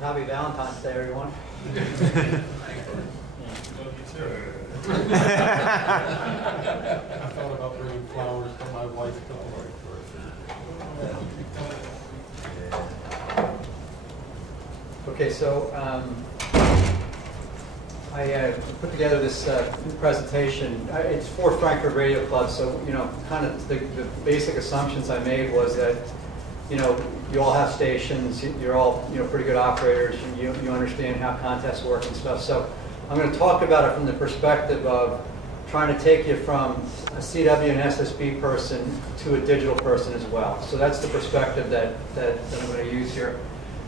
Happy Valentine's Day, everyone. You too. I thought about bringing flowers, but my wife took away for it. Okay, so I put together this presentation. It's for Frankford Radio Club, so kind of the basic assumptions I made was that you all have stations, you're all pretty good operators, you understand how contests work and stuff. So I'm going to talk about it from the perspective of trying to take you from a CW and SSB person to a digital person as well. So that's the perspective that I'm going to use here.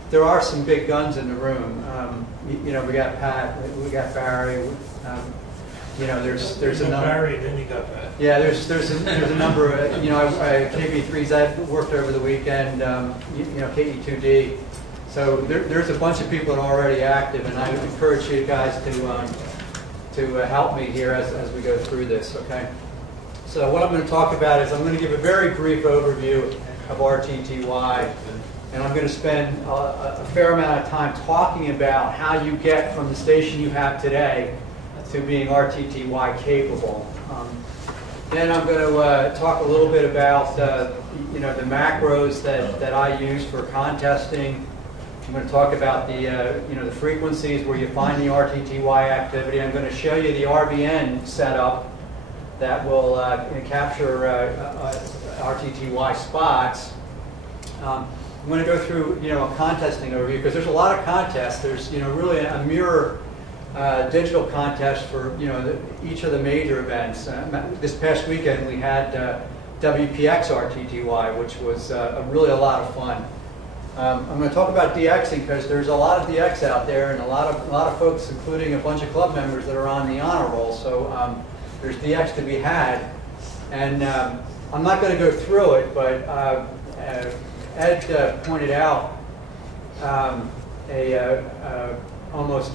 There are some big guns in the room. We got Pat, we got Barry. There's a number. Barry, then you got Pat. Yeah, there's a number. KB3Z worked over the weekend. KE2D. So there's a bunch of people that are already active, and I would encourage you guys to help me here as we go through this. Okay. So what I'm going to talk about is I'm going to give a very brief overview of RTTY. And I'm going to spend a fair amount of time talking about how you get from the station you have today to being RTTY capable. Then I'm going to talk a little bit about the macros that I use for contesting. I'm going to talk about the frequencies where you find the RTTY activity. I'm going to show you the RBN setup that will capture RTTY spots. I'm going to go through, a contesting overview because there's a lot of contests. There's, really a mirror digital contest for, each of the major events. This past weekend we had WPX RTTY, which was really a lot of fun. I'm going to talk about DXing because there's a lot of DX out there and a lot of folks, including a bunch of club members that are on the honor roll. So there's DX to be had, and I'm not going to go through it, but Ed pointed out almost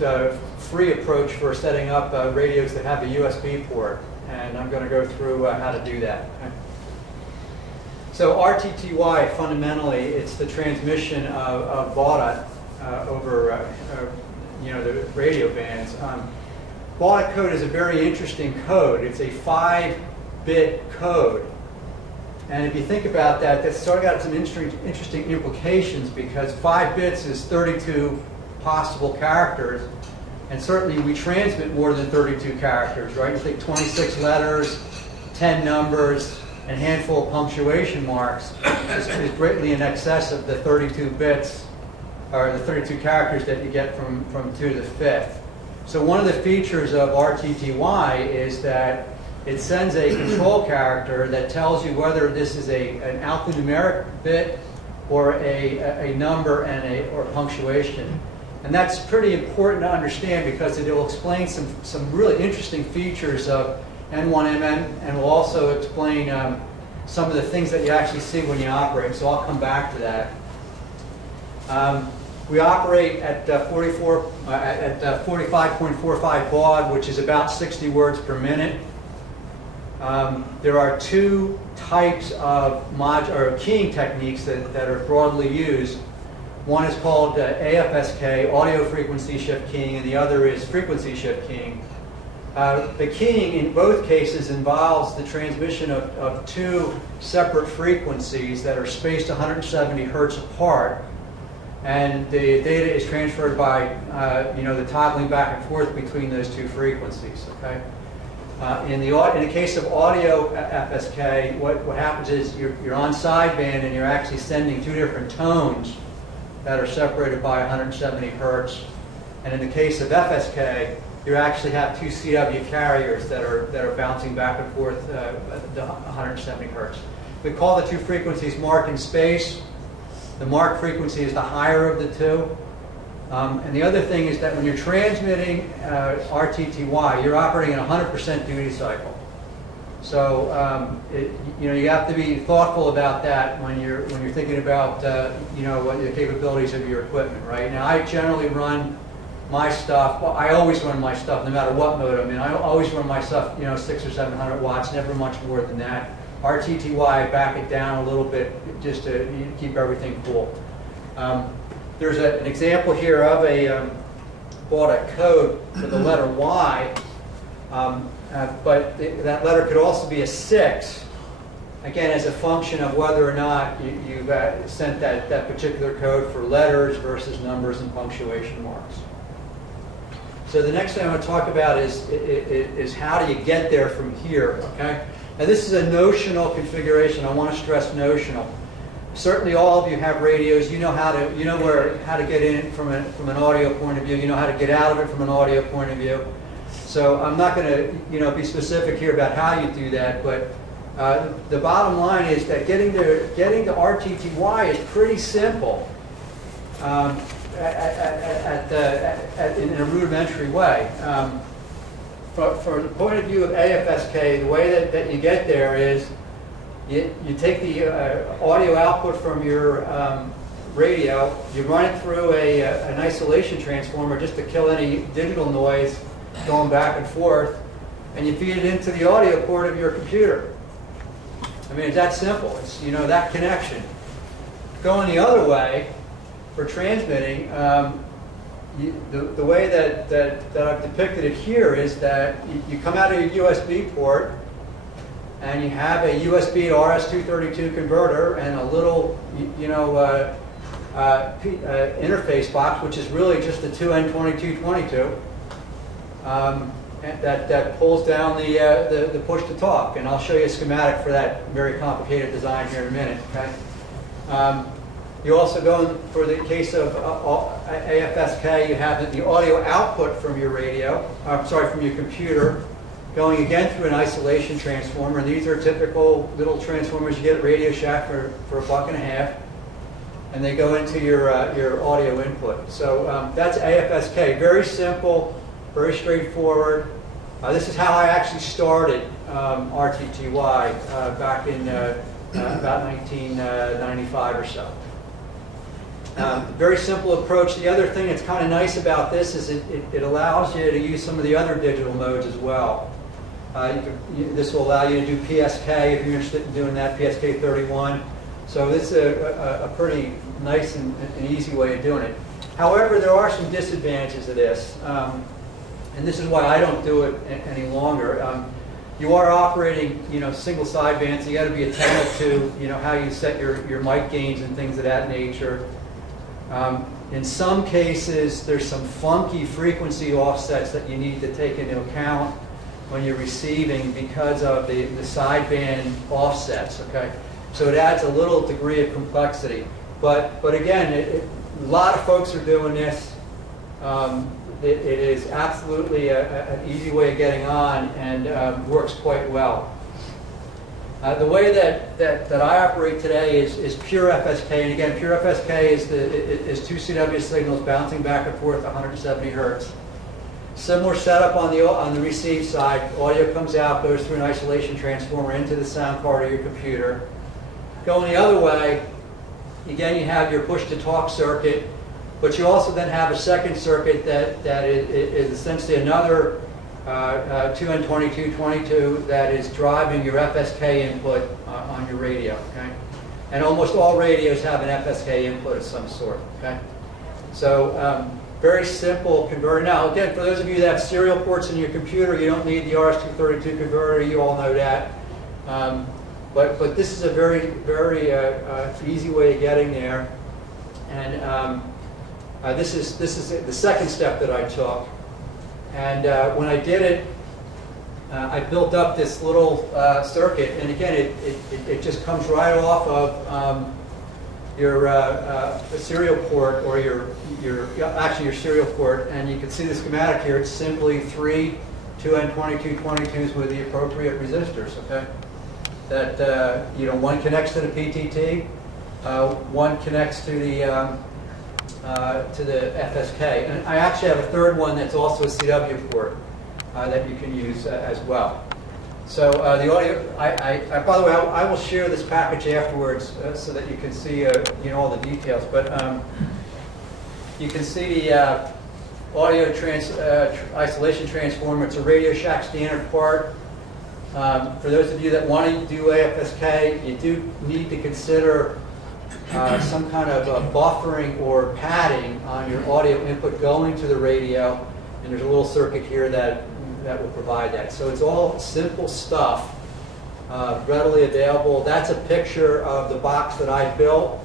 free approach for setting up radios that have a USB port, and I'm going to go through how to do that. So RTTY, fundamentally, it's the transmission of baud over the radio bands. Baud code is a very interesting code. It's a 5-bit code. And if you think about that, that's sort of got some interesting implications because 5 bits is 32 possible characters, and certainly we transmit more than 32 characters, right? You think 26 letters, 10 numbers, and a handful of punctuation marks is greatly in excess of the 32 bits, or the 32 characters that you get from 2 to the 5th. So one of the features of RTTY is that it sends a control character that tells you whether this is an alphanumeric bit or a number or punctuation. And that's pretty important to understand because it will explain some really interesting features of N1MM and will also explain some of the things that you actually see when you operate. So I'll come back to that. We operate at 45.45 baud, which is about 60 words per minute. There are 2 types of keying techniques that are broadly used. One is called AFSK, audio frequency shift keying, and the other is frequency shift keying. The keying in both cases involves the transmission of 2 separate frequencies that are spaced 170 hertz apart, and the data is transferred by the toggling back and forth between those 2 frequencies. Okay. In the case of audio FSK, what happens is you're on sideband and you're actually sending 2 different tones that are separated by 170 hertz. And in the case of FSK, you actually have 2 CW carriers that are bouncing back and forth the 170 hertz. We call the 2 frequencies mark in space. The mark frequency is the higher of the 2. And the other thing is that when you're transmitting RTTY, you're operating at 100% duty cycle. So you have to be thoughtful about that when you're thinking about what the capabilities of your equipment. Right now, I generally run my stuff. Well, I always run my stuff, no matter what mode I'm in. I always run my stuff, 600 or 700 watts, never much more than that. RTTY, back it down a little bit just to keep everything cool. There's an example here of a bought a code for the letter Y, but that letter could also be a 6, again, as a function of whether or not you've sent that particular code for letters versus numbers and punctuation marks. So the next thing I want to talk about is how do you get there from here, okay? Now this is a notional configuration. I want to stress notional. Certainly all of you have radios. You know how to get in from an audio point of view. You know how to get out of it from an audio point of view. So I'm not going to be specific here about how you do that, but the bottom line is that getting to RTTY is pretty simple in a rudimentary way. From the point of view of AFSK, the way that you get there is you take the audio output from your radio, you run it through an isolation transformer just to kill any digital noise going back and forth, and you feed it into the audio port of your computer. I mean, it's that simple. It's that connection. Going the other way for transmitting, the way that I've depicted it here is that you come out of your USB port and you have a USB to RS-232 converter and a little interface box, which is really just a 2N2222 that pulls down the push to talk. And I'll show you a schematic for that very complicated design here in a minute. Okay. You also go, for the case of AFSK, you have the audio output from your from your computer, going again through an isolation transformer. And these are typical little transformers you get at Radio Shack for $1.50, and they go into your audio input. So that's AFSK. Very simple, very straightforward. This is how I actually started RTTY back in about 1995 or so. Very simple approach. The other thing that's kind of nice about this is it allows you to use some of the other digital modes as well. This will allow you to do PSK if you're interested in doing that, PSK 31. So this is a pretty nice and easy way of doing it. However, there are some disadvantages of this, and this is why I don't do it any longer. You are operating, single sideband, so you got to be attentive to, how you set your mic gains and things of that nature. In some cases, there's some funky frequency offsets that you need to take into account when you're receiving because of the sideband offsets. Okay, so it adds a little degree of complexity. But again, a lot of folks are doing this. It is absolutely an easy way of getting on and works quite well. The way that I operate today is pure FSK, and again, pure FSK is two CW signals bouncing back and forth 170 hertz. Similar setup on the receive side. Audio comes out, goes through an isolation transformer into the sound card of your computer. Going the other way, again, you have your push-to-talk circuit, but you also then have a second circuit that is essentially another 2N2222 that is driving your FSK input on your radio. Okay, and almost all radios have an FSK input of some sort. Okay, so very simple converter. Now, again, for those of you that have serial ports in your computer, you don't need the RS-232 converter. You all know that. But this is a very easy way of getting there, and this is the second step that I took. And when I did it, I built up this little circuit, and again, it just comes right off of your serial port, or your serial port, and you can see the schematic here. It's simply 3 2N2222s with the appropriate resistors. Okay, that one connects to the PTT, one connects to the FSK, and I actually have a third one that's also a CW port that you can use as well. So the audio, by the way, I will share this package afterwards so that you can see all the details. But you can see the audio isolation transformer. It's a Radio Shack standard part. For those of you that want to do AFSK, you do need to consider some kind of buffering or padding on your audio input going to the radio, and there's a little circuit here that will provide that. So it's all simple stuff, readily available. That's a picture of the box that I built,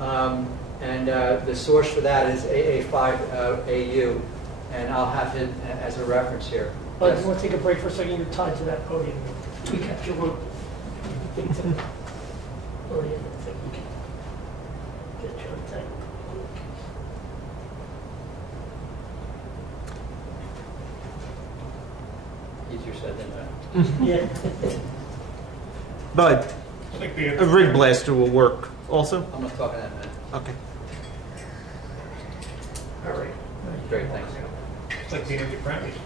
and the source for that is AA5AU, and I'll have it as a reference here. But you want to take a break for a second? You're tied to that podium. We kept your rope. Get to the podium. I think we can get you untangled. Easier said than done. Yeah. But a rig blaster will work also? I'm not talking that minute. Okay. All right. Great, thanks. It's like being at the Grammys.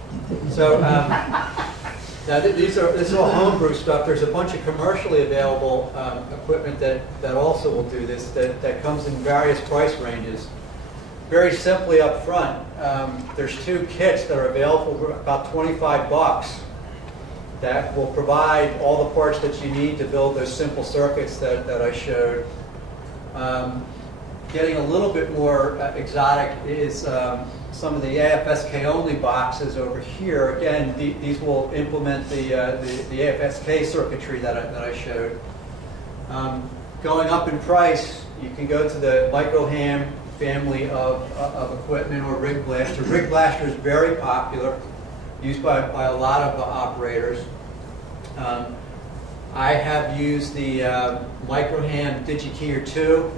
So now this is all homebrew stuff. There's a bunch of commercially available equipment that also will do this, that comes in various price ranges. Very simply up front, there's two kits that are available for about $25 that will provide all the parts that you need to build those simple circuits that I showed. Getting a little bit more exotic is some of the AFSK only boxes over here. Again, these will implement the AFSK circuitry that I showed. Going up in price, you can go to the Microham family of equipment or rig blaster. Rig blaster is very popular, used by a lot of operators. I have used the Microham DigiKeyer 2,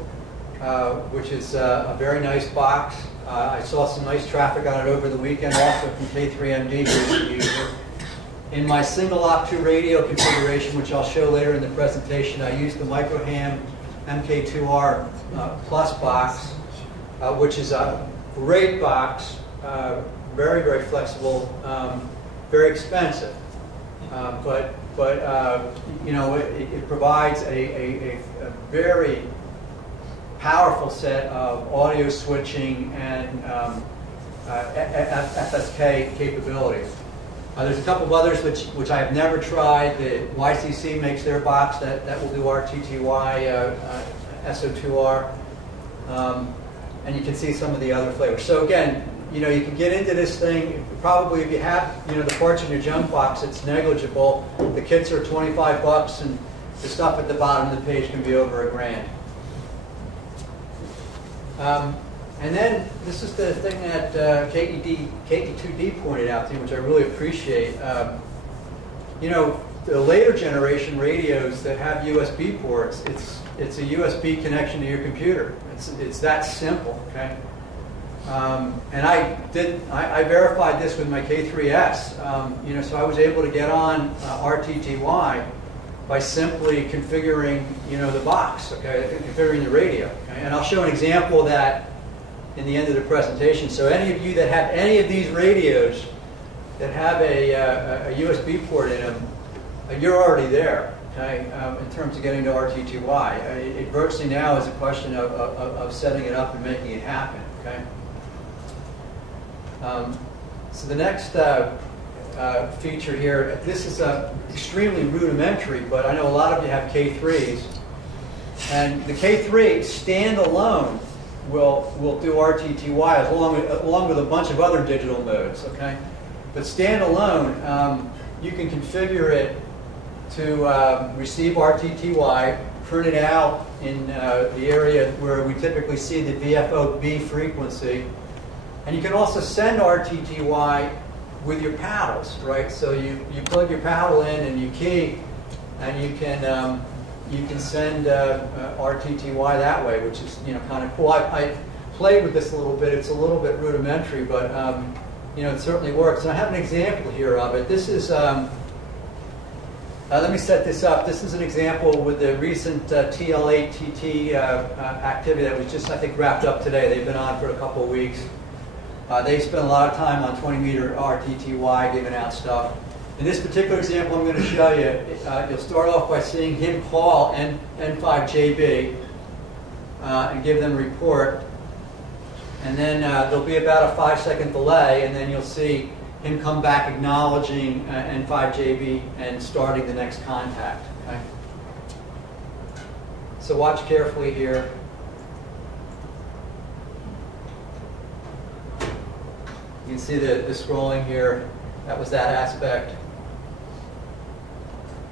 which is a very nice box. I saw some nice traffic on it over the weekend, also from K3MD who's used it. In my single Op2 radio configuration, which I'll show later in the presentation, I used the Microham MK2R Plus box, which is a great box, very, very flexible, very expensive. But you know, it provides a very powerful set of audio switching and FSK capabilities. There's a couple of others which I have never tried. The YCC makes their box that will do RTTY SO2R, and you can see some of the other flavors. So again, you know, you can get into this thing. Probably if you have, you know, the parts in your junk box, it's negligible. The kits are $25, and the stuff at the bottom of the page can be over $1,000. And then this is the thing that KE2D pointed out to me, which I really appreciate. You know, the later generation radios that have USB ports, it's a USB connection to your computer. It's that simple, okay? And I verified this with my K3S. You know, so I was able to get on RTTY by simply configuring, you know, the box, okay, configuring the radio. Okay? And I'll show an example of that in the end of the presentation. So any of you that have any of these radios that have a USB port in them, you're already there, okay, in terms of getting to RTTY. It virtually now is a question of setting it up and making it happen, okay? So the next feature here, this is extremely rudimentary, but I know a lot of you have K3s. And the K3 standalone will do RTTY along with a bunch of other digital modes, okay? But standalone, you can configure it to receive RTTY, print it out in the area where we typically see the VFO-B frequency. And you can also send RTTY with your paddles, right? So you plug your paddle in and you key, and you can send RTTY that way, which is, you know, kind of cool. I played with this a little bit. It's a little bit rudimentary, but you know, it certainly works. And I have an example here of it. This is let me set this up. This is an example with the recent TL8TT activity that was just, I think, wrapped up today. They've been on for a couple of weeks. They spent a lot of time on 20-meter RTTY, giving out stuff. In this particular example I'm going to show you, you'll start off by seeing him call N5JB and give them a report. And then there'll be about a 5-second delay, and then you'll see him come back acknowledging N5JB and starting the next contact. Okay? So watch carefully here. You can see the scrolling here. That was that aspect.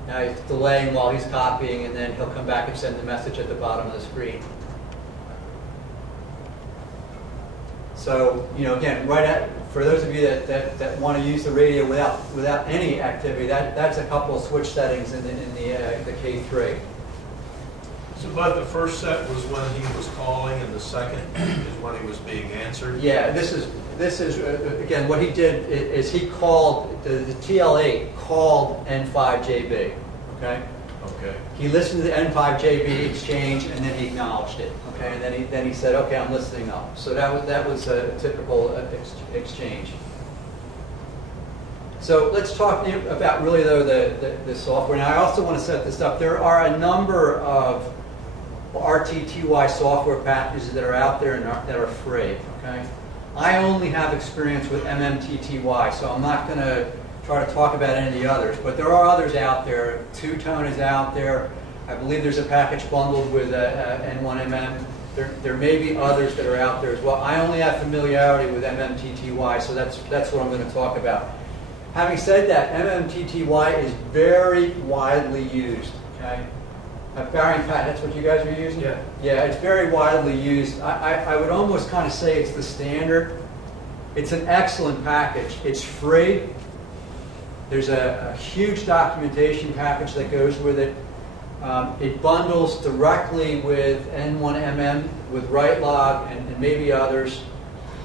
Now he's delaying while he's copying, and then he'll come back and send the message at the bottom of the screen. So, again, for those of you that want to use the radio without any activity, that's a couple of switch settings in the K3. So, Bud, the first set was when he was calling, and the second is when he was being answered? Yeah, this is again, what he did is he called, the TL8 called N5JB, okay? Okay. He listened to the N5JB exchange, and then he acknowledged it, okay? And then he said, okay, I'm listening up. So that was a typical exchange. So let's talk about really, though, the software. Now, I also want to set this up. There are a number of RTTY software packages that are out there and that are free, okay? I only have experience with MMTTY, so I'm not going to try to talk about any of the others, but there are others out there. Two-Tone is out there. I believe there's a package bundled with N1MM. There may be others that are out there as well. I only have familiarity with MMTTY, so that's what I'm going to talk about. Having said that, MMTTY is very widely used, okay? Barry and Pat, that's what you guys are using? Yeah. Yeah, it's very widely used. I would almost kind of say it's the standard. It's an excellent package. It's free. There's a huge documentation package that goes with it. It bundles directly with N1MM, with WriteLog, and maybe others.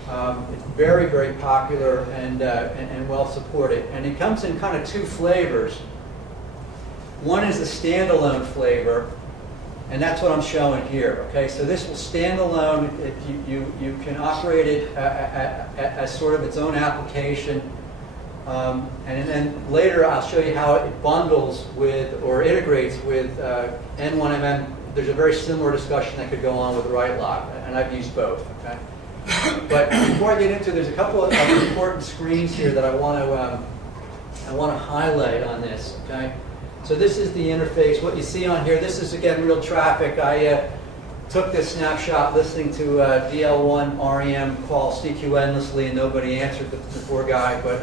It's very, very popular and well supported. And it comes in kind of two flavors. One is a standalone flavor, and that's what I'm showing here. Okay, so this will stand alone. You can operate it as sort of its own application. And then later I'll show you how it bundles with or integrates with N1MM. There's a very similar discussion that could go on with WriteLog, and I've used both. Okay, but before I get into, there's a couple of important screens here that I want to highlight on this. Okay, so this is the interface. What you see on here, this is again real traffic. I took this snapshot listening to DL1 REM call CQ endlessly, and nobody answered the poor guy, but.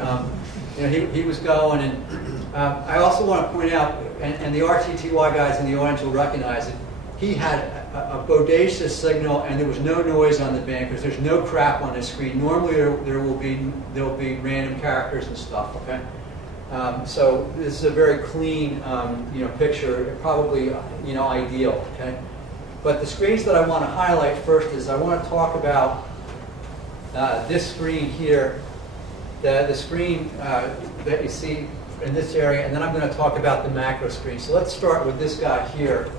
He was going, and I also want to point out, and the RTTY guys in the audience will recognize it, he had a bodacious signal, and there was no noise on the band, because there's no crap on the screen. Normally there will be random characters and stuff, okay? So this is a very clean picture, probably ideal, okay? But the screens that I want to highlight first is I want to talk about this screen here, the screen that you see in this area, and then I'm going to talk about the macro screen. So let's start with this guy here.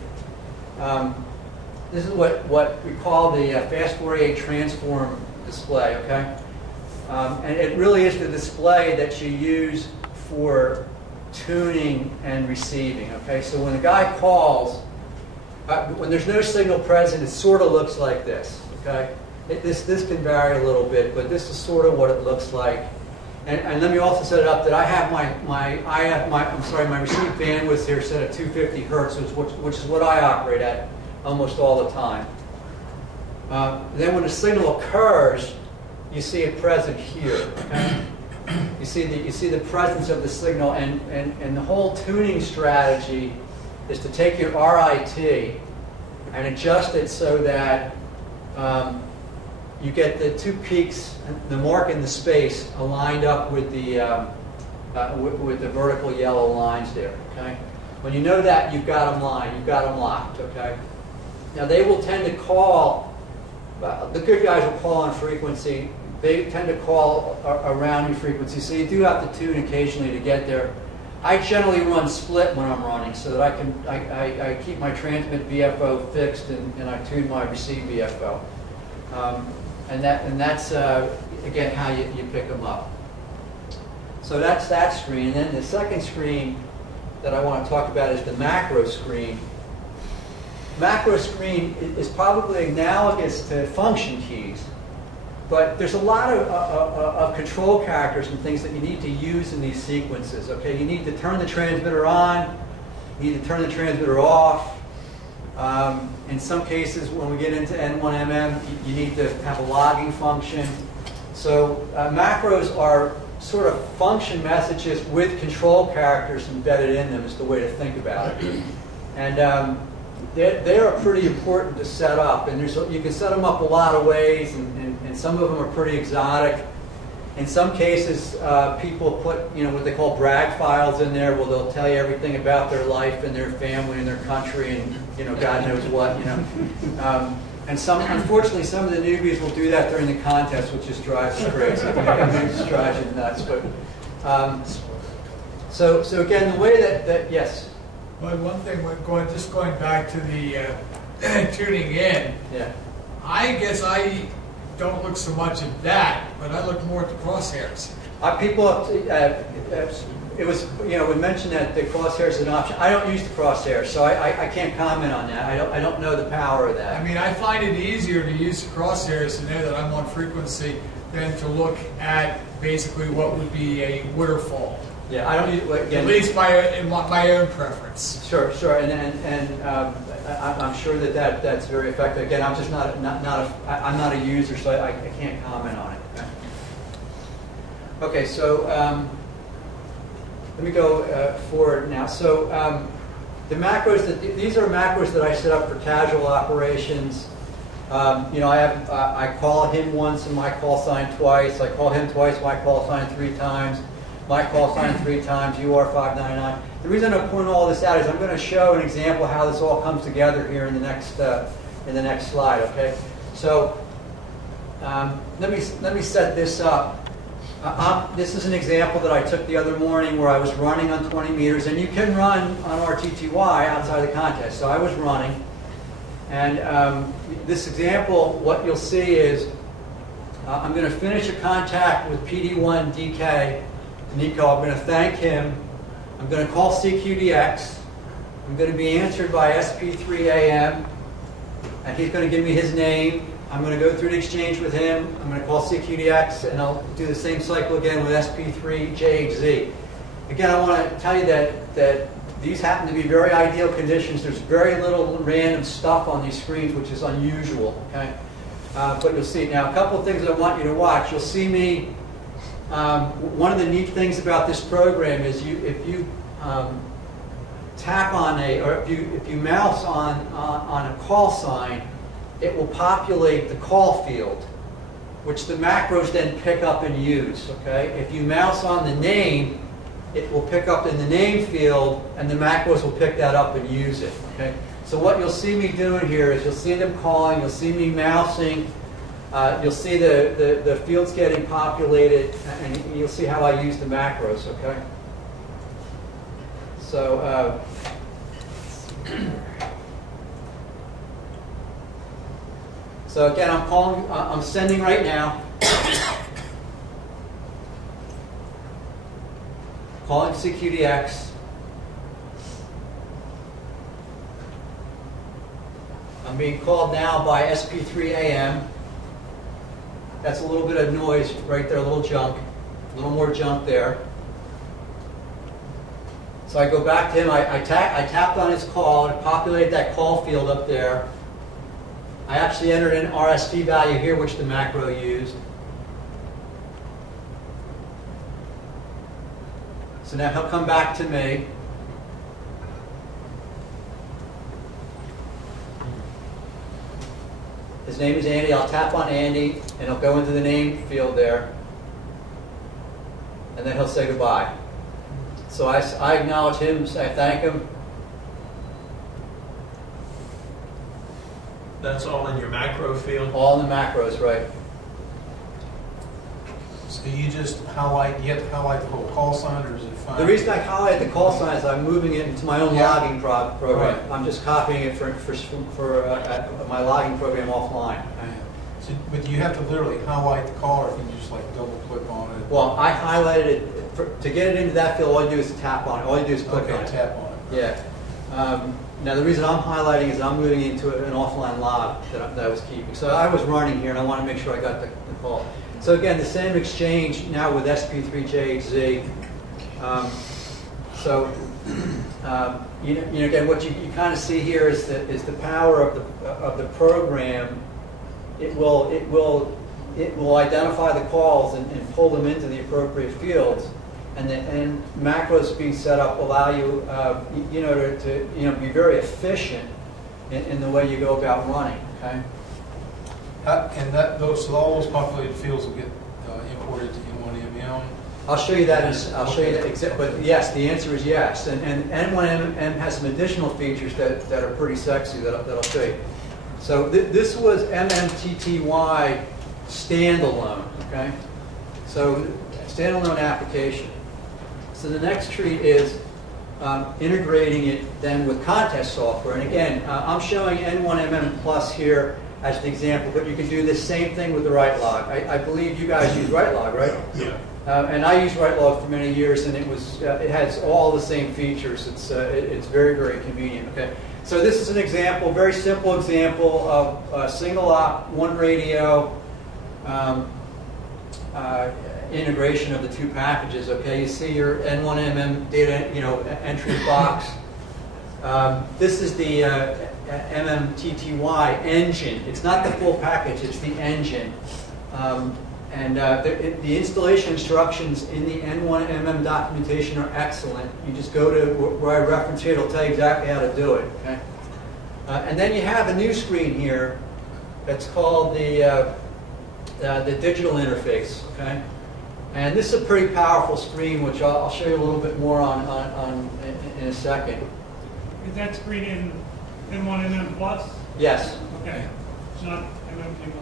This is what we call the fast Fourier transform display, okay? And it really is the display that you use for tuning and receiving, okay? So when the guy calls, when there's no signal present, it sort of looks like this, okay? This can vary a little bit, but this is sort of what it looks like. And let me also set it up that I have my receive bandwidth here set at 250 hertz, which is what I operate at almost all the time. Then when the signal occurs, you see it present here. Okay? You see the presence of the signal, and the whole tuning strategy is to take your RIT and adjust it so that you get the two peaks, the mark in the space, aligned up with the vertical yellow lines there. Okay. When you know that, you've got them lined, you've got them locked. Okay. Now they will tend to call. The good guys will call on frequency. They tend to call around your frequency, so you do have to tune occasionally to get there. I generally run split when I'm running, so that I keep my transmit VFO fixed and I tune my receive VFO. And that's again how you pick them up. So that's that screen. And then the second screen that I want to talk about is the macro screen. Macro screen is probably analogous to function keys, but there's a lot of control characters and things that you need to use in these sequences. Okay, you need to turn the transmitter on, you need to turn the transmitter off, In some cases, when we get into N1MM, you need to have a logging function. So macros are sort of function messages with control characters embedded in them is the way to think about it. And they are pretty important to set up. And you can set them up a lot of ways, and some of them are pretty exotic. In some cases, people put what they call brag files in there. Well, they'll tell you everything about their life and their family and their country and God knows what. And unfortunately, some of the newbies will do that during the contest, which just drives you crazy. It just drives you nuts. But so again, the way that yes. Well, one thing, going back to the tuning in. Yeah. I guess I don't look so much at that, but I look more at the crosshairs. It was, we mentioned that the crosshairs is an option. I don't use the crosshairs, so I can't comment on that. I don't know the power of that. I mean, I find it easier to use the crosshairs to know that I'm on frequency than to look at basically what would be a waterfall. Yeah, I don't use again. At least in my own preference. Sure, and I'm sure that's very effective. Again, I'm just I'm not a user, so I can't comment on it. Okay, so let me go forward now. So the macros these are macros that I set up for casual operations. I call him once and my call sign twice. I call him twice, my call sign 3 times. My call sign 3 times, UR599. The reason I'm pointing all this out is I'm going to show an example how this all comes together here in the next slide. Okay, so let me set this up. This is an example that I took the other morning where I was running on 20 meters, and you can run on RTTY outside the contest. So I was running, and this example, what you'll see is I'm going to finish a contact with PD1 DK. Nico, I'm going to thank him. I'm going to call CQDX. I'm going to be answered by SP3AM, and he's going to give me his name. I'm going to go through the exchange with him. I'm going to call CQDX, and I'll do the same cycle again with SP3JHZ. Again, I want to tell you that these happen to be very ideal conditions. There's very little random stuff on these screens, which is unusual. Okay, but you'll see. Now, a couple of things I want you to watch. You'll see me. One of the neat things about this program is if you tap on if you mouse on a call sign, it will populate the call field, which the macros then pick up and use. Okay, if you mouse on the name, it will pick up in the name field, and the macros will pick that up and use it. Okay, so what you'll see me doing here is you'll see them calling, you'll see me mousing. You'll see the fields getting populated, and you'll see how I use the macros, okay? So, so again, I'm sending right now. Calling CQDX. I'm being called now by SP3AM. That's a little bit of noise right there, a little junk, a little more junk there. So I go back to him, I tapped on his call, and populated that call field up there. I actually entered an RST value here, which the macro used. So now he'll come back to me. His name is Andy. I'll tap on Andy, and he'll go into the name field there. And then he'll say goodbye. So I acknowledge him, I thank him. That's all in your macro field? All in the macros, right. So you just you have to highlight the whole call sign, or is it fine? The reason I highlight the call sign is I'm moving it into my own logging program. Right. I'm just copying it for my logging program offline. So, but you have to literally highlight the call, or can you just double click on it? Well, I highlighted it. To get it into that field, all you do is tap on it. All you do is click on it. Tap on it. Yeah. Now the reason I'm highlighting is I'm moving into an offline log that I was keeping. So I was running here, and I want to make sure I got the call. So again, the same exchange now with SP3JHZ. So Again, what you kind of see here is the power of the program. It will identify the calls and pull them into the appropriate fields, and macros being set up allow you to be very efficient in the way you go about running. Okay. And so all those populated fields will get imported to N1MM. I'll show you that. I'll show you that. But yes, the answer is yes. And N1MM has some additional features that are pretty sexy that I'll show you. So this was MMTTY standalone. Okay. So standalone application. So the next treat is integrating it then with contest software. And again, I'm showing N1MM Plus here as an example, but you can do the same thing with the WriteLog. I believe you guys use WriteLog, right? Yeah. And I used WriteLog for many years, and it has all the same features. It's very, very convenient. Okay, so this is an example, very simple example of single op, one radio integration of the two packages. Okay, you see your N1MM data, entry box. This is the MMTTY engine. It's not the full package, it's the engine. The installation instructions in the N1MM documentation are excellent. You just go to where I reference here, it'll tell you exactly how to do it. Okay? And then you have a new screen here that's called the digital interface. Okay? And this is a pretty powerful screen, which I'll show you a little bit more on in a second. Is that screen in N1MM Plus? Yes. Okay. It's not MMT1.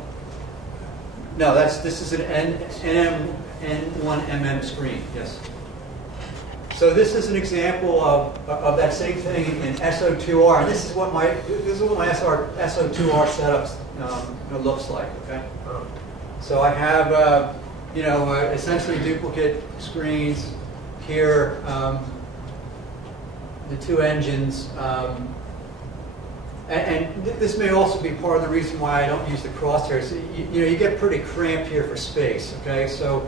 No, this is an N1MM screen. Yes. So this is an example of that same thing in SO2R. And this is what my SO2R setup looks like. Okay. So I have essentially duplicate screens here. The two engines. And this may also be part of the reason why I don't use the crosshairs. You get pretty cramped here for space. Okay, so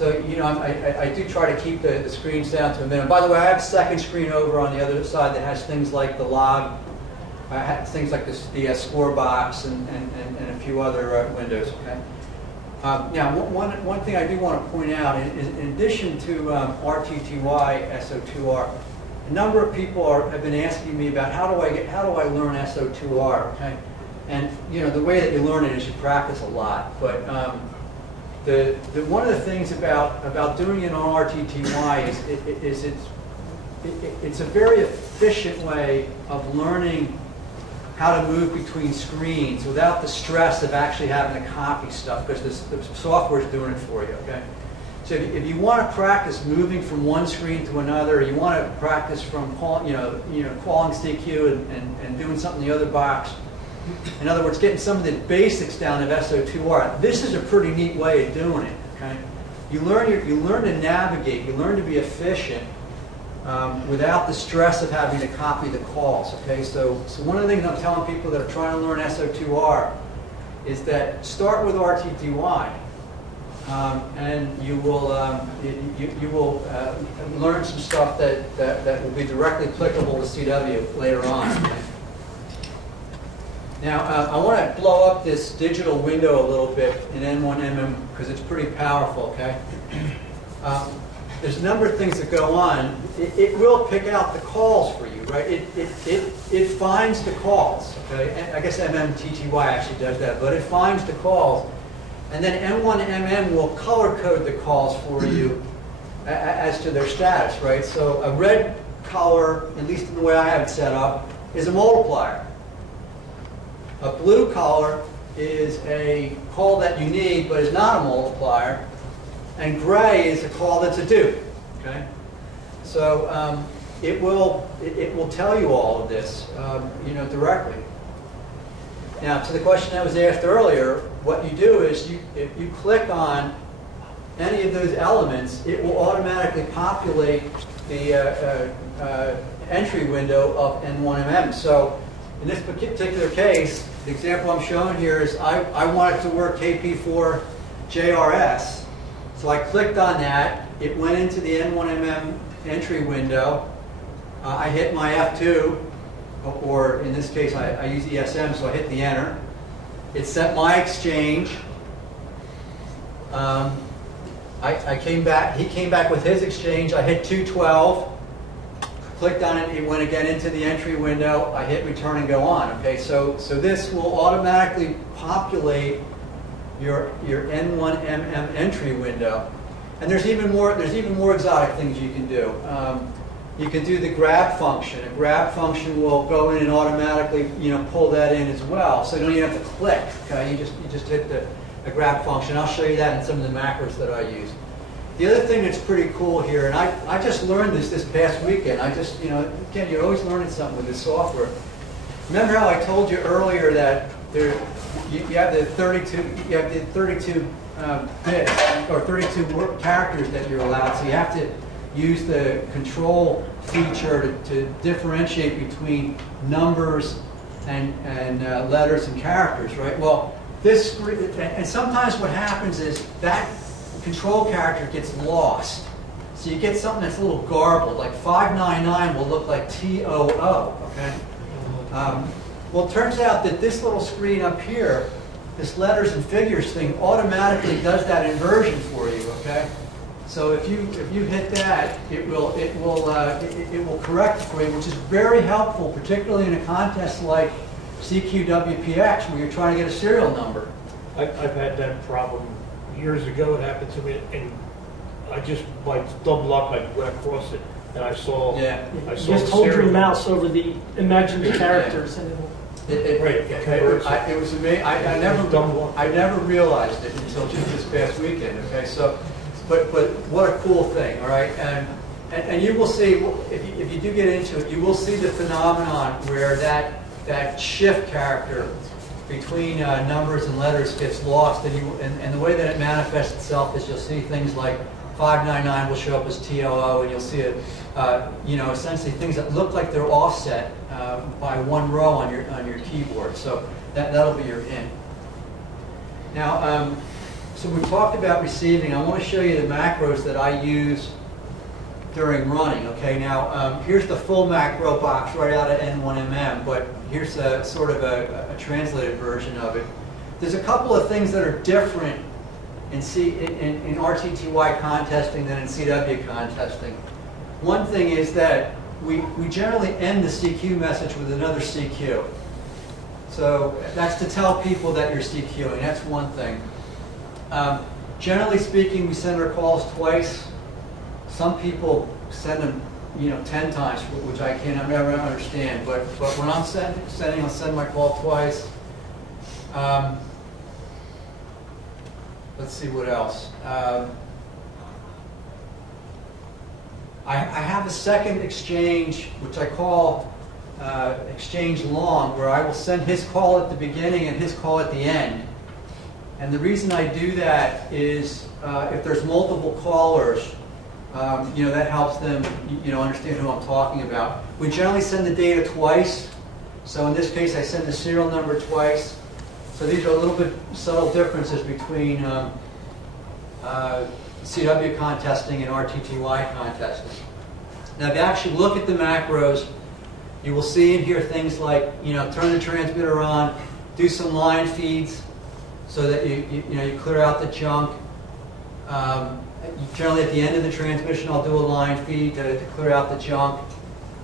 I do try to keep the screens down to a minimum. By the way, I have a second screen over on the other side that has things like the log, things like the score box and a few other windows. Okay. Now, one thing I do want to point out is, in addition to RTTY SO2R. A number of people have been asking me about how do I learn SO2R, okay? And the way that you learn it is you practice a lot. But one of the things about doing it on RTTY is it's a very efficient way of learning how to move between screens without the stress of actually having to copy stuff, because the software is doing it for you, okay? So if you want to practice moving from one screen to another, you want to practice from calling CQ and doing something in the other box. In other words, getting some of the basics down of SO2R. This is a pretty neat way of doing it. Okay, you learn to navigate, you learn to be efficient without the stress of having to copy the calls. Okay, so one of the things I'm telling people that are trying to learn SO2R is that start with RTTY. And you will learn some stuff that will be directly applicable to CW later on. Okay? Now, I want to blow up this digital window a little bit in N1MM because it's pretty powerful. Okay, there's a number of things that go on. It will pick out the calls for you, right? It finds the calls. Okay, and I guess MMTTY actually does that, but it finds the calls. And then N1MM will color code the calls for you as to their status, right? So a red color, at least in the way I have it set up, is a multiplier. A blue color is a call that you need but is not a multiplier. And gray is a call that's a dupe, okay? So it will tell you all of this, directly. Now, to the question that was asked earlier, what you do is if you click on any of those elements, it will automatically populate the entry window of N1MM. So in this particular case, the example I'm showing here is I want it to work KP4 JRS. So I clicked on that. It went into the N1MM entry window. I hit my F2, or in this case I use ESM, so I hit the enter. It set my exchange. I came back, he came back with his exchange. I hit 212, clicked on it, it went again into the entry window. I hit return and go on. Okay, so this will automatically populate your N1MM entry window. And there's even more exotic things you can do. You can do the grab function. A grab function will go in and automatically, pull that in as well. So you don't even have to click. Okay, you just hit the grab function. I'll show you that in some of the macros that I use. The other thing that's pretty cool here, and I just learned this past weekend. I just, again, you're always learning something with this software. Remember how I told you earlier that you have the 32 bits or 32 characters that you're allowed. So you have to use the control feature to differentiate between numbers and letters and characters, right? Well, and sometimes what happens is that control character gets lost. So you get something that's a little garbled, like 599 will look like TOO, okay? Well, it turns out that this little screen up here, this letters and figures thing, automatically does that inversion for you, okay? So if you hit that, it will correct it for you, which is very helpful, particularly in a contest like CQWPX, where you're trying to get a serial number. I've had that problem years ago. It happened to me, and I just by double up, I went across it, and I saw. Yeah. I saw Just hold your serial mouse over the imagined characters, and it'll. It was amazing. I never realized it until just this past weekend. Okay, so, but what a cool thing, all right? And you will see if you do get into it, you will see the phenomenon where that shift character between numbers and letters gets lost, and the way that it manifests itself is you'll see things like 599 will show up as TOO, and you'll see it, essentially things that look like they're offset by one row on your keyboard. So that'll be your in. Now, so we talked about receiving. I want to show you the macros that I use during running. Okay, now here's the full macro box right out of N1MM, but here's a sort of a translated version of it. There's a couple of things that are different in RTTY contesting than in CW contesting. One thing is that we generally end the CQ message with another CQ. So that's to tell people that you're CQing. That's one thing. Generally speaking, we send our calls twice. Some people send them, 10 times, which I can't never understand. But when I'm sending, I'll send my call twice. Let's see what else. I have a second exchange, which I call exchange long, where I will send his call at the beginning and his call at the end. And the reason I do that is if there's multiple callers, that helps them, understand who I'm talking about. We generally send the data twice. So in this case, I send the serial number twice. So these are a little bit subtle differences between CW contesting and RTTY contesting. Now, if you actually look at the macros, you will see and hear things like, turn the transmitter on, do some line feeds so that you clear out the junk. Generally, at the end of the transmission, I'll do a line feed to clear out the junk.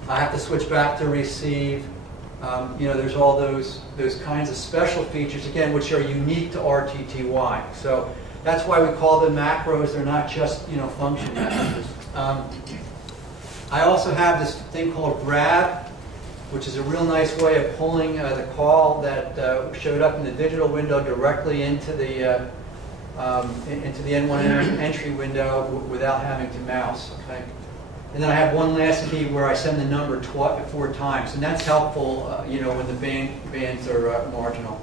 I have to switch back to receive. There's all those kinds of special features, again, which are unique to RTTY. So that's why we call them macros. They're not just function messages. I also have this thing called grab, which is a real nice way of pulling the call that showed up in the digital window directly into the N1 entry window without having to mouse. Okay. And then I have one last key where I send the number 4 times, and that's helpful, when the bands are marginal.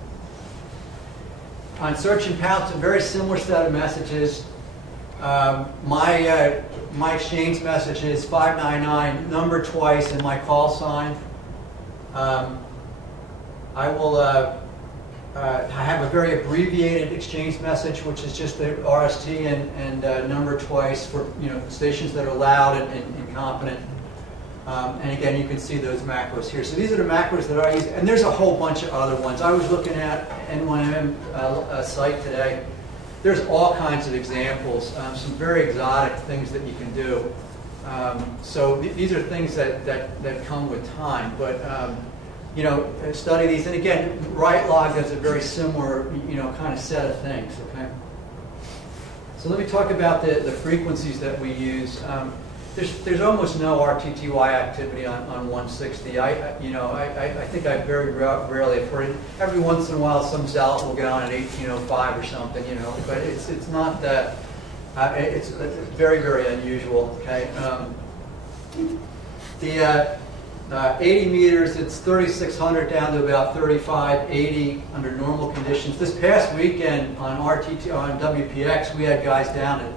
On search and pounce, a very similar set of messages. My exchange message is 599, number twice, and my call sign. I will. I have a very abbreviated exchange message, which is just the RST and number twice for stations that are loud and competent. And again, you can see those macros here. So these are the macros that I use, and there's a whole bunch of other ones. I was looking at N1M site today. There's all kinds of examples, some very exotic things that you can do. So these are things that come with time, but you know, study these. And again, WriteLog does a very similar, you know, kind of set of things. Okay. So let me talk about the frequencies that we use. There's almost no RTTY activity on 160. I think I very rarely have heard it. Every once in a while, some zealot will get on at 1805 or something, you know. But it's not that. It's very, very unusual. Okay. The 80 meters, it's 3,600 down to about 3,580 under normal conditions. This past weekend on WPX, we had guys down at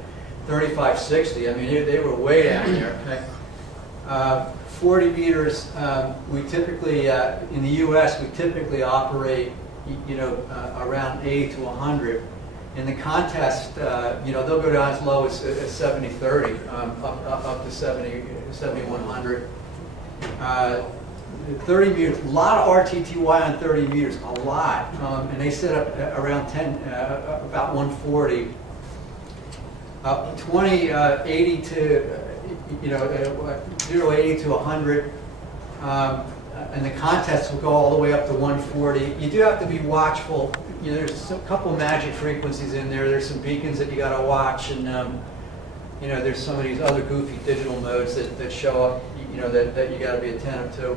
3,560. I mean, they were way down there. Okay. 40 meters, we typically, in the U.S., we typically operate, you know, around 80 to 100. In the contest, you know, they'll go down as low as 70-30, up to 7,100. 30 meters, a lot of RTTY on 30 meters, a lot. And they set up around 10, about 140. 20, 80 to, you know, 0, 80 to 100. And the contests will go all the way up to 140. You do have to be watchful. You know, there's a couple of magic frequencies in there. There's some beacons that you got to watch, and you know, there's some of these other goofy digital modes that show up. You know, that you got to be attentive to,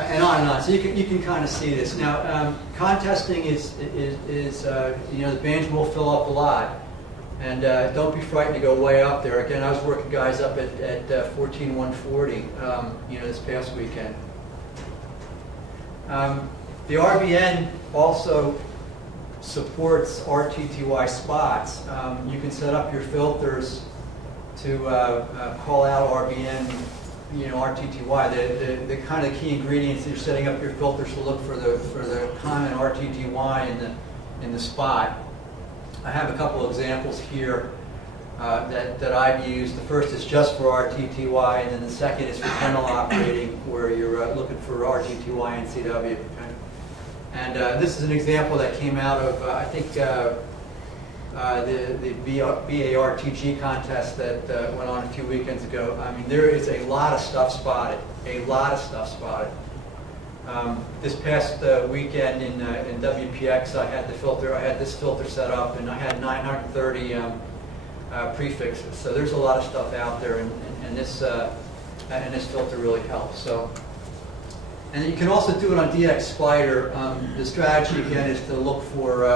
and on and on. So you can kind of see this now. Contesting is you know, the bands will fill up a lot, and don't be frightened to go way up there. Again, I was working guys up at 14,140, you know, this past weekend. The RBN also supports RTTY spots. You can set up your filters to call out RBN, you know, RTTY. The kind of key ingredients that you're setting up your filters to look for the common RTTY in the spot. I have a couple of examples here that I've used. The first is just for RTTY, and then the second is for kernel operating, where you're looking for RTTY and CW. Okay? And this is an example that came out of, I think, the BARTG contest that went on a few weekends ago. I mean, there is a lot of stuff spotted. A lot of stuff spotted. This past weekend in WPX, I had this filter set up, and I had 930 prefixes. So there's a lot of stuff out there, and this filter really helps. So. And you can also do it on DX Spider. The strategy again is to look for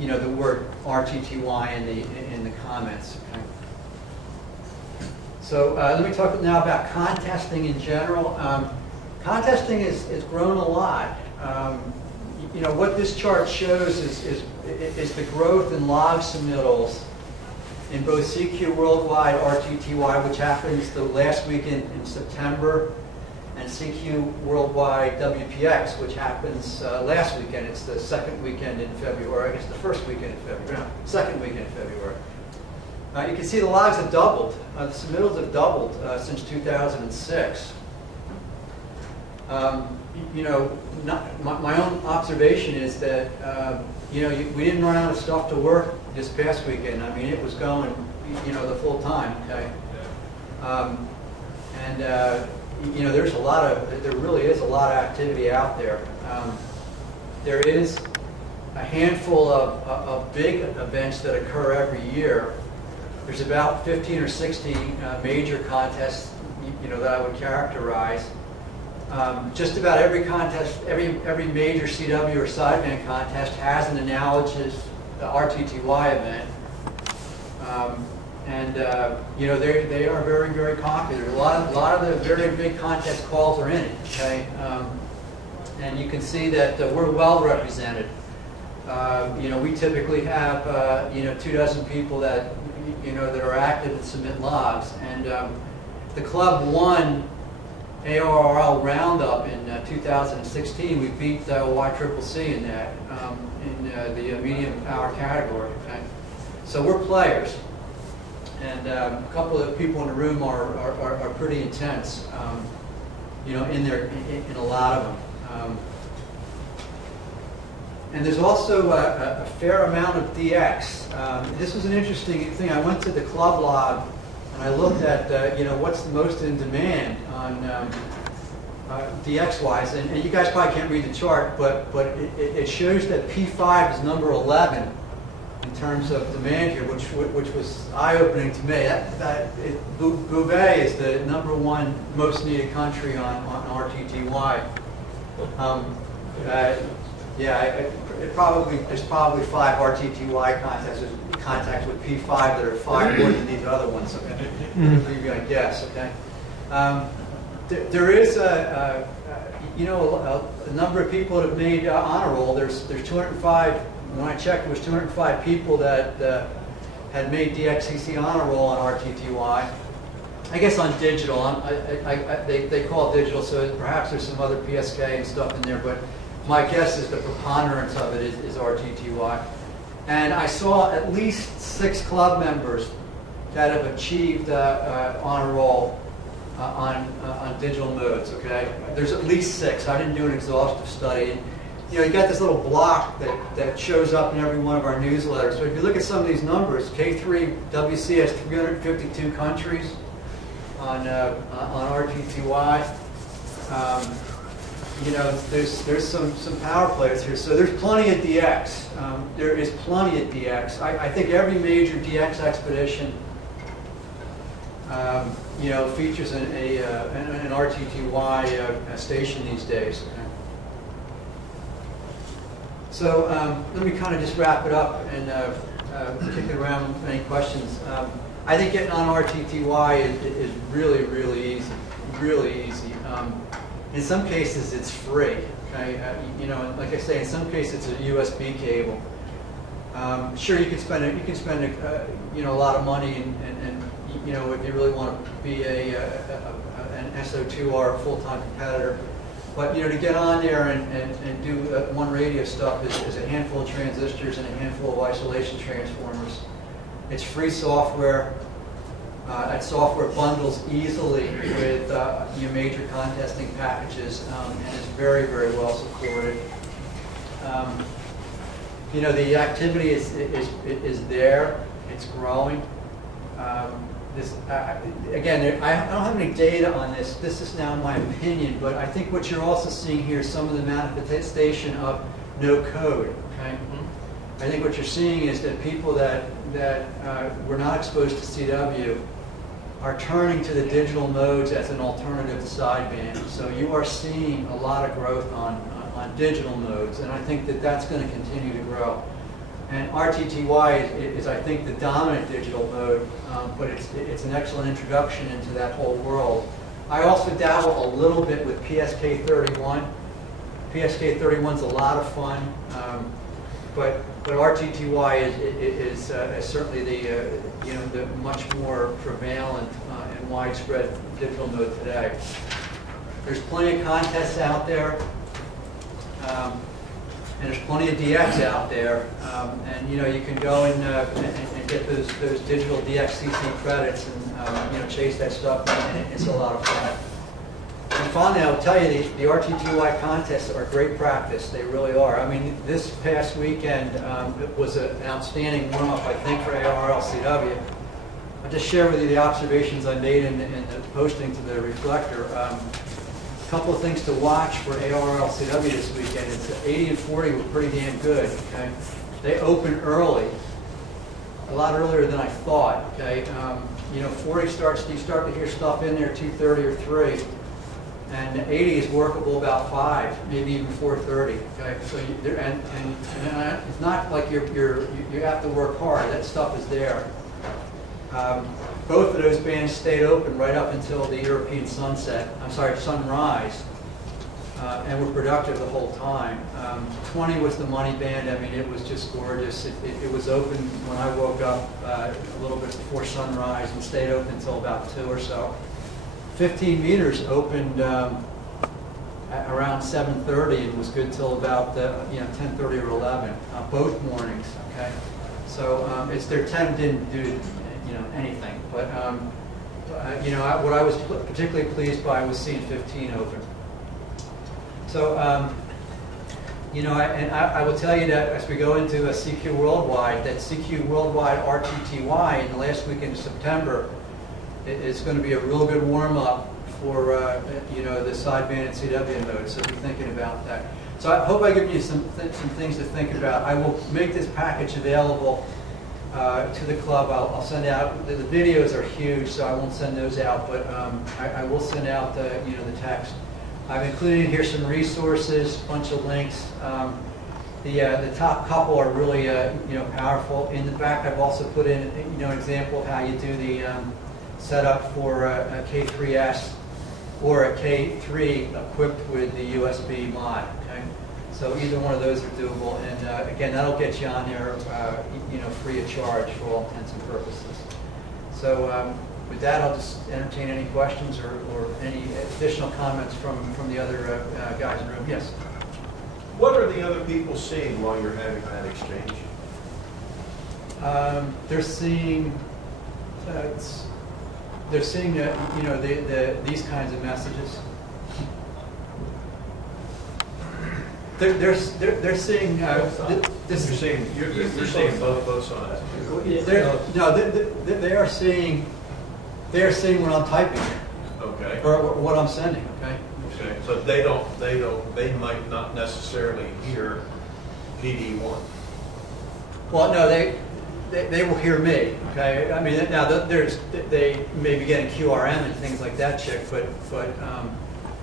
you know, the word RTTY in the comments. Okay. So let me talk now about contesting in general. Contesting has grown a lot. You know, what this chart shows is the growth in log submittals in both CQ Worldwide RTTY, which happens the last weekend in September, and CQ Worldwide WPX, which happens last weekend. It's the second weekend in February. I guess the first weekend in February. No, second weekend in February. You can see the logs have doubled. The submittals have doubled since 2006. You know, my own observation is that you know, we didn't run out of stuff to work this past weekend. I mean, it was going, you know, the full time. Okay, you know, there really is a lot of activity out there. There is a handful of big events that occur every year. There's about 15 or 16 major contests, you know, that I would characterize. Just about every contest, every major CW or sideband contest has an analogous RTTY event. You know, they are very, very popular. A lot of the very big contest calls are in it. Okay, and you can see that we're well represented. You know, we typically have you know, 24 people that, you know, that are active and submit logs. And the club won ARRL Roundup in 2016. We beat YCCC in that in the medium power category. Okay? So we're players. and a couple of the people in the room are pretty intense, in a lot of them. And there's also a fair amount of DX. This was an interesting thing. I went to the club log and I looked at, what's the most in demand on DX-wise. And you guys probably can't read the chart, but it shows that P5 is number 11 in terms of demand here, which was eye-opening to me. Bouvet is the #1 most needed country on RTTY. There's probably 5 RTTY contacts with P5 that are 5 more than these other ones. Okay, you're going to guess. Okay, there is a number of people that have made honor roll. There's 205. When I checked, there was 205 people that had made DXCC honor roll on RTTY. I guess on digital. They call it digital, so perhaps there's some other PSK and stuff in there, but my guess is the preponderance of it is RTTY. And I saw at least 6 club members that have achieved honor roll on digital modes, okay? There's at least 6. I didn't do an exhaustive study. And, you got this little block that shows up in every one of our newsletters. So if you look at some of these numbers, K3 WC has 352 countries on RTTY. There's some power players here. So there's plenty of DX. There is plenty of DX. I think every major DX expedition, features an RTTY station these days. So let me kind of just wrap it up and kick it around with any questions. I think getting on RTTY is really, really easy. Really easy. In some cases, it's free. Okay, like I say, in some cases, it's a USB cable. Sure, you can spend a lot of money, and if you really want to be an SO2R full-time competitor. But to get on there and do one radio stuff is a handful of transistors and a handful of isolation transformers. It's free software. That software bundles easily with your major contesting packages, and is very, very well supported. The activity is there. It's growing. Again, I don't have any data on this. This is now my opinion, but I think what you're also seeing here is some of the manifestation of no code. Okay, I think what you're seeing is that people that were not exposed to CW are turning to the digital modes as an alternative to sideband. So you are seeing a lot of growth on digital modes, and I think that's going to continue to grow. And RTTY is I think, the dominant digital mode, but it's an excellent introduction into that whole world. I also dabble a little bit with PSK31. PSK31 is a lot of fun, but RTTY is certainly the much more prevalent and widespread digital mode today. There's plenty of contests out there. And there's plenty of DX out there, and you can go and get those digital DXCC credits and chase that stuff, and it's a lot of fun. And finally, I'll tell you, the RTTY contests are great practice. They really are. I mean, this past weekend it was an outstanding warm-up, I think, for ARLCW. I'll just share with you the observations I made in the posting to the Reflector. A couple of things to watch for ARLCW this weekend. It's 80 and 40 were pretty damn good. Okay, they open early, a lot earlier than I thought. Okay, 40 starts. You start to hear stuff in there 2:30 or 3, and 80 is workable about 5, maybe even 4:30. Okay, so and it's not like you have to work hard. That stuff is there. Both of those bands stayed open right up until the European sunrise, and were productive the whole time. 20 was the money band. I mean, it was just gorgeous. It was open when I woke up a little bit before sunrise and stayed open until about 2 or so. 15 meters opened at around 7:30 and was good till about 10:30 or 11, both mornings. Okay, so it's their 10 didn't do anything. But what I was particularly pleased by was seeing 15 open. So I will tell you that as we go into a CQ Worldwide, that CQ Worldwide RTTY in the last weekend of September is going to be a real good warm up for the sideband and CW mode. So be thinking about that. So I hope I give you some things to think about. I will make this package available to the club. I'll send out, the videos are huge, so I won't send those out, but I will send out the text. I've included here some resources, a bunch of links. The top couple are really powerful. In the back, I've also put in an example of how you do the setup for a K3S or a K3 equipped with the USB mod. Okay, so either one of those are doable, and again, that'll get you on there, free of charge for all intents and purposes. So with that, I'll just entertain any questions or any additional comments from the other guys in the room. Yes. What are the other people seeing while you're having that exchange? They're seeing these kinds of messages. They're seeing this. You're seeing both sides. They are seeing what I'm typing here. Okay. Or what I'm sending. Okay. Okay. But they might not necessarily hear PD1. Well, no, they will hear me. Okay. I mean, now they may be getting QRM and things like that checked, but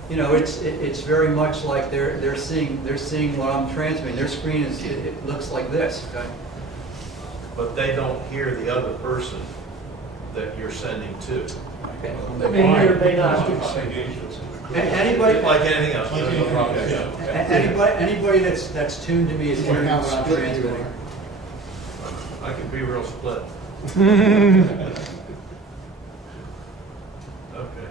it's very much like they're seeing what I'm transmitting. Their screen it looks like this. Okay. But they don't hear the other person that you're sending to. Okay. They hear, they not. Anybody Like anything else. Anybody that's tuned to me is hearing what I'm transmitting. I can be real split. Okay.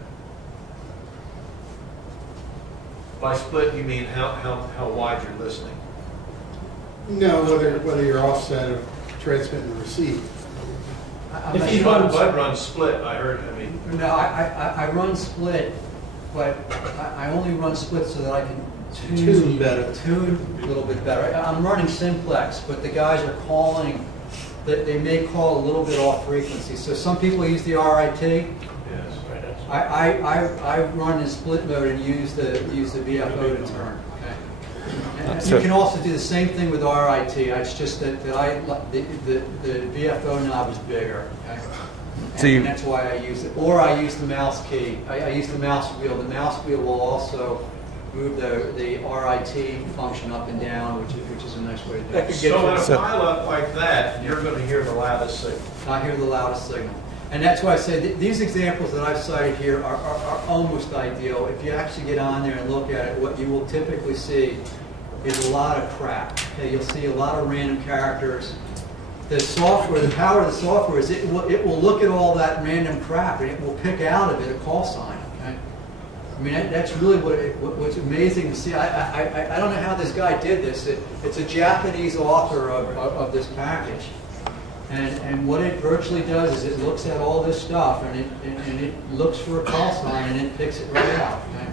By split, you mean how wide you're listening? No, whether you're offset of transmit and receive. If you Bud run, runs split, I heard. No, I run split, but I only run split so that I can tune a little bit better. I'm running simplex, but the guys are calling. They may call a little bit off frequency. So some people use the RIT. Yes. I run in split mode and use the VFO to turn. Okay. And you can also do the same thing with RIT. It's just that the VFO knob is bigger. Okay. And that's why I use it. Or I use the mouse key. I use the mouse wheel. The mouse wheel will also move the RIT function up and down, which is a nice way to do it. So in a pile-up like that, you're going to hear the loudest signal. I hear the loudest signal. And that's why I say these examples that I've cited here are almost ideal. If you actually get on there and look at it, what you will typically see is a lot of crap. Okay, you'll see a lot of random characters. The software, the power of the software is it will look at all that random crap and it will pick out of it a call sign. Okay, I mean that's really what's amazing to see. I don't know how this guy did this. It's a Japanese author of this package. And what it virtually does is it looks at all this stuff and it looks for a call sign and it picks it right out. Okay?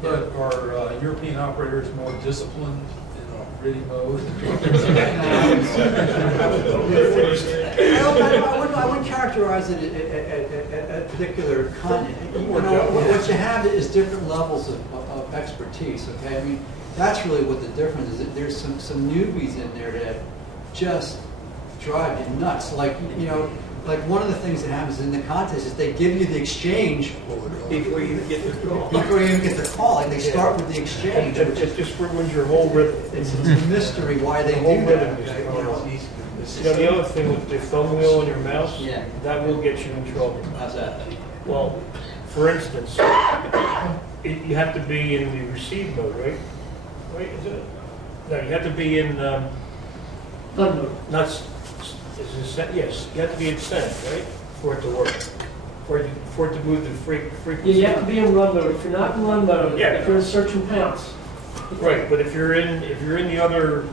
But are European operators more disciplined in a ready mode? I wouldn't characterize it at a particular content. What you have is different levels of expertise. Okay, I mean that's really what the difference is. That there's some newbies in there that just drive you nuts. Like one of the things that happens in the contest is they give you the exchange Before you get the call. before you even get the call. Like they start with the exchange. It just ruins your whole rhythm. It's a mystery why they The whole do rhythm that. is the other thing with the thumb wheel on your mouse, Yeah. that will get you in trouble. How's that? Well, for instance, you have to be in the receive mode, right? Right, is it? No, you have to be in, not, is it send? Yes, you have to be in send, right? For it to work. For it to move the frequency. yeah, you have to be in run mode. If you're not in run mode, Yeah. if you're in search and pounce. Right, but if you're in the other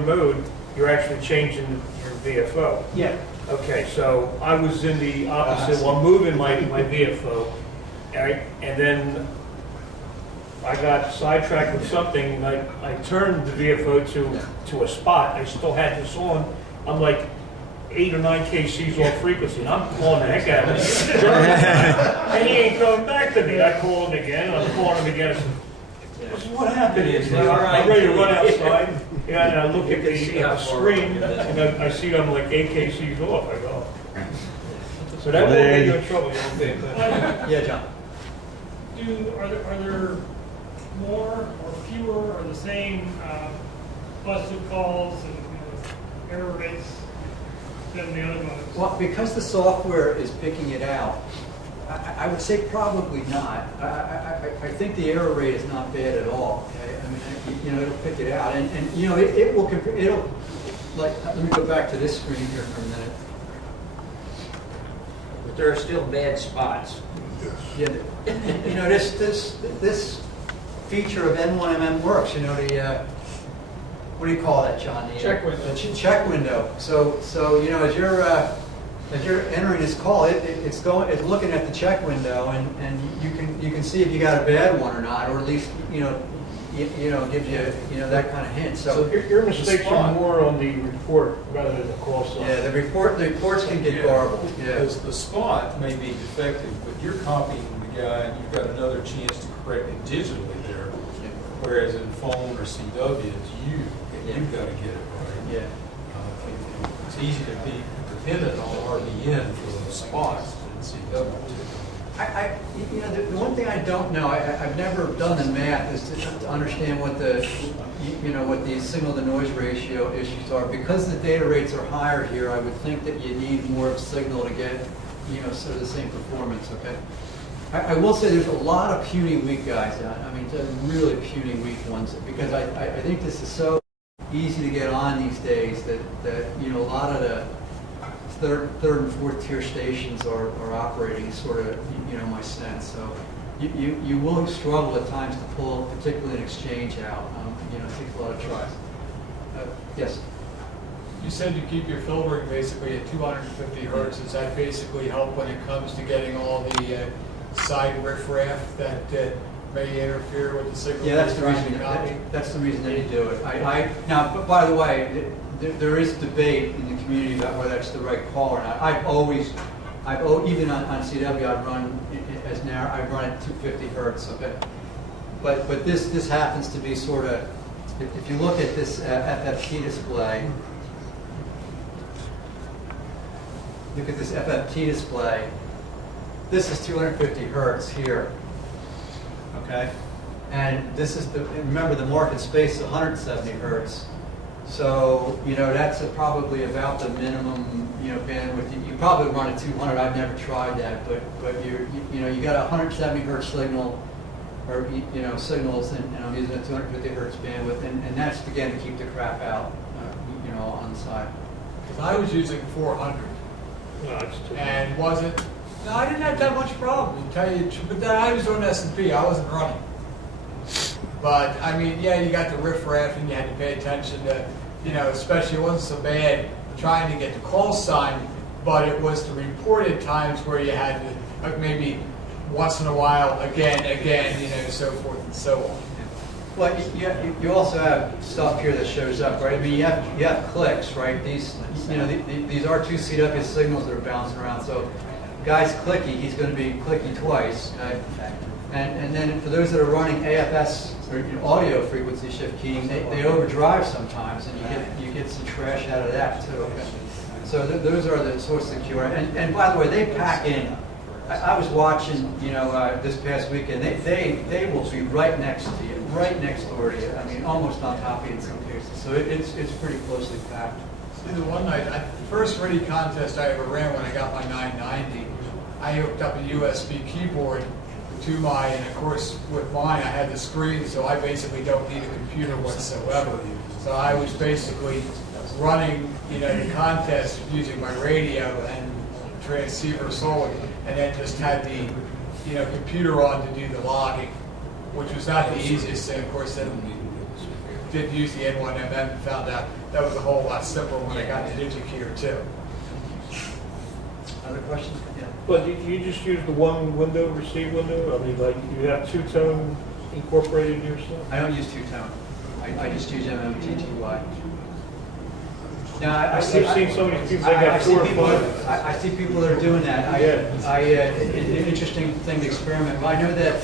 mode, you're actually changing your VFO. Yeah. Okay, so I was in the opposite, while moving my VFO, all right, and then I got sidetracked with something, and I turned the VFO to a spot. I still had this on. I'm like 8 or 9 kcs off frequency, and I'm calling the heck out of him. And he ain't coming back to me. I call him again, and I'm calling him again. I said, what happened is, I'm ready to run outside, and I look at the screen, and I see I'm like 8 kcs off. I go, so that will get you in trouble. You don't think that. Yeah, John. Are there more or fewer or the same busted calls and error rates than the other ones? Well, because the software is picking it out, I would say probably not. I think the error rate is not bad at all. Okay? I mean, it'll pick it out, and it will compare. It'll let me go back to this screen here for a minute. But there are still bad spots. Yeah, this feature of N1MM works. What do you call that, John? Check window. The check window. So as you're entering this call, it's looking at the check window, and you can see if you got a bad one or not, or at least gives you that kind of hint. So your mistakes are more on the report rather than the call side. Yeah, the reports can get garbled. Yeah. Because the spot may be defective, but you're copying the guy, and you've got another chance to correct it digitally there. Whereas in phone or CW, it's you, and you've got to get it right. Yeah. It's easy to be dependent on RBN for those spots in CW. The one thing I don't know, I've never done the math, is to understand what the signal to noise ratio issues are. Because the data rates are higher here, I would think that you need more of a signal to get, sort of the same performance. Okay. I will say there's a lot of puny weak guys out. I mean, really puny weak ones, because I think this is so easy to get on these days that a lot of the third and fourth tier stations are operating, sort of, my sense. So you will struggle at times to pull, particularly an exchange out. It takes a lot of tries. Yes. You said you keep your filtering basically at 250 hertz. Does that basically help when it comes to getting all the side riffraff that may interfere with the signal? Yeah, that's the reason. That's the reason that you do it. Now, but by the way, there is debate in the community about whether that's the right call or not. Even on CW, I run as narrow. I run at 250 hertz. Okay, but this happens to be sort of. If you look at this FFT display, look at this FFT display. This is 250 hertz here. Okay, and this is remember the market space is 170 hertz. So that's probably about the minimum bandwidth. You probably run at 200. I've never tried that, but you got a 170 hertz signal, or signals, and I'm using a 250 hertz bandwidth, and that's again to keep the crap out, on the side. Because I was using 400, and wasn't. No, I didn't have that much problem, to tell you the truth. But then I was on S&P. I wasn't running. But I mean, yeah, you got the riffraff, and you had to pay attention to, especially it wasn't so bad trying to get the call sign, but it was the reported times where you had to maybe once in a while, again, so forth and so on. Well, you also have stuff here that shows up, right? I mean, you have clicks, right? These are two CW signals that are bouncing around. So, guy's clicky, he's going to be clicky twice. Okay? And then for those that are running AFS or audio frequency shift keying, they overdrive sometimes, and you get some trash out of that too. Okay? So those are the sources of QR. And by the way, they pack in. I was watching, this past weekend. They will be right next to you, right next door to you. I mean, almost on top of you in some cases. So it's pretty closely packed. See, the one night, the first RTTY contest I ever ran when I got my 990, I hooked up a USB keyboard to mine, and of course with mine I had the screen, so I basically don't need a computer whatsoever. So I was basically running, the contest using my radio and transceiver solely, and then just had the, computer on to do the logging, which was not the easiest thing. Of course, then did use the N1MM and found out that was a whole lot simpler when I got the DigiKeyer too. Other questions? Yeah. But you just use the one window, receive window? I mean, like, you have two-tone incorporated in your stuff? I don't use two-tone. I just use MMTTY. Now, I see. I've seen so many people, they I got see 4 or people. 5. I see people that are doing that. An interesting thing to experiment. Well, I know that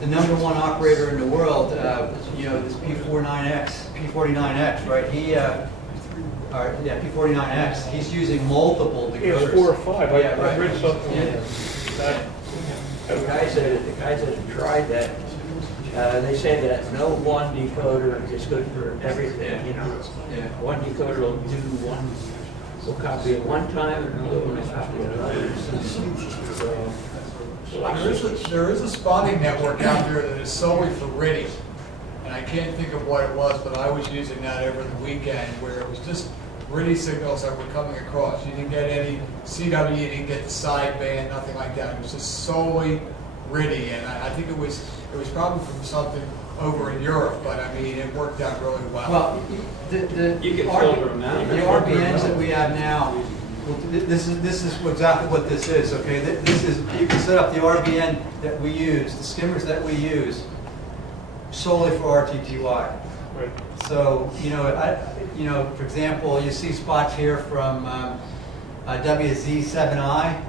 the number one operator in the world, this P49X, right? P49X. He's using multiple decoders. It's 4 or 5. Yeah, I right. read something. Yeah. The guys that have tried that, they say that no one decoder is good for everything, you know. Yeah. One decoder will do one, will copy at one time, and another one will copy at another. There is a spotting network out there that is solely for RTTY, and I can't think of what it was, but I was using that over the weekend where it was just RTTY signals that were coming across. You didn't get any CW, you didn't get the sideband, nothing like that. It was just solely RTTY, and I think it was probably from something over in Europe, but I mean, it worked out really well. Well, the You can filter them out. The RBNs that we have now, well, this is exactly what this is. Okay, this is, you can set up the RBN that we use, the skimmers that we use, solely for RTTY. Right. So for example, you see spots here from WZ7I.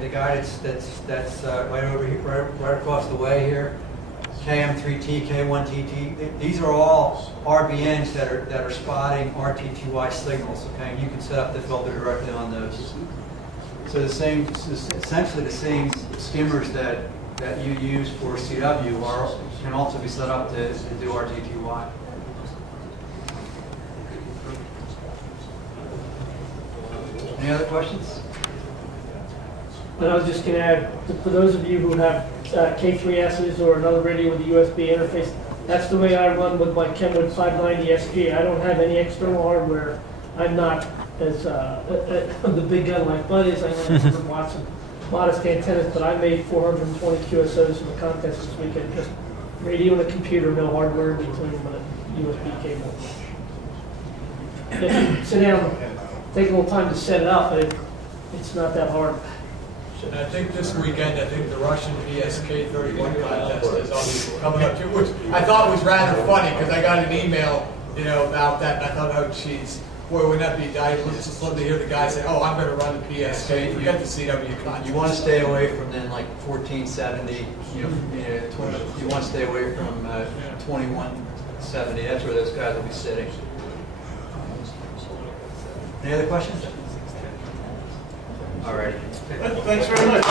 The guy that's right over here, right across the way here. KM3T, K1TT. These are all RBNs that are spotting RTTY signals. Okay, and you can set up the filter directly on those. So essentially the same skimmers that you use for CW can also be set up to do RTTY. Any other questions? And I was just going to add, for those of you who have K3Ss or another radio with a USB interface, that's the way I run with my Kenwood 590 SG. I don't have any external hardware. I'm not as the big gun like Bud is. I only have 100 watts of modest antennas, but I made 420 QSOs in the contest this weekend. Just radio and a computer, no hardware in between, but a USB cable. If you sit down, take a little time to set it up, but it's not that hard. And I think this weekend, the Russian PSK 31 contest is also coming up too, which I thought was rather funny because I got an email, about that, and I thought, oh, geez, boy, wouldn't that be nice? Let's just love to hear the guy say, oh, I'm going to run the PSK. Forget the CW contest. You want to stay away from then like 1470. You want to stay away from 2170. That's where those guys will be sitting. Any other questions? All right. Thanks very much.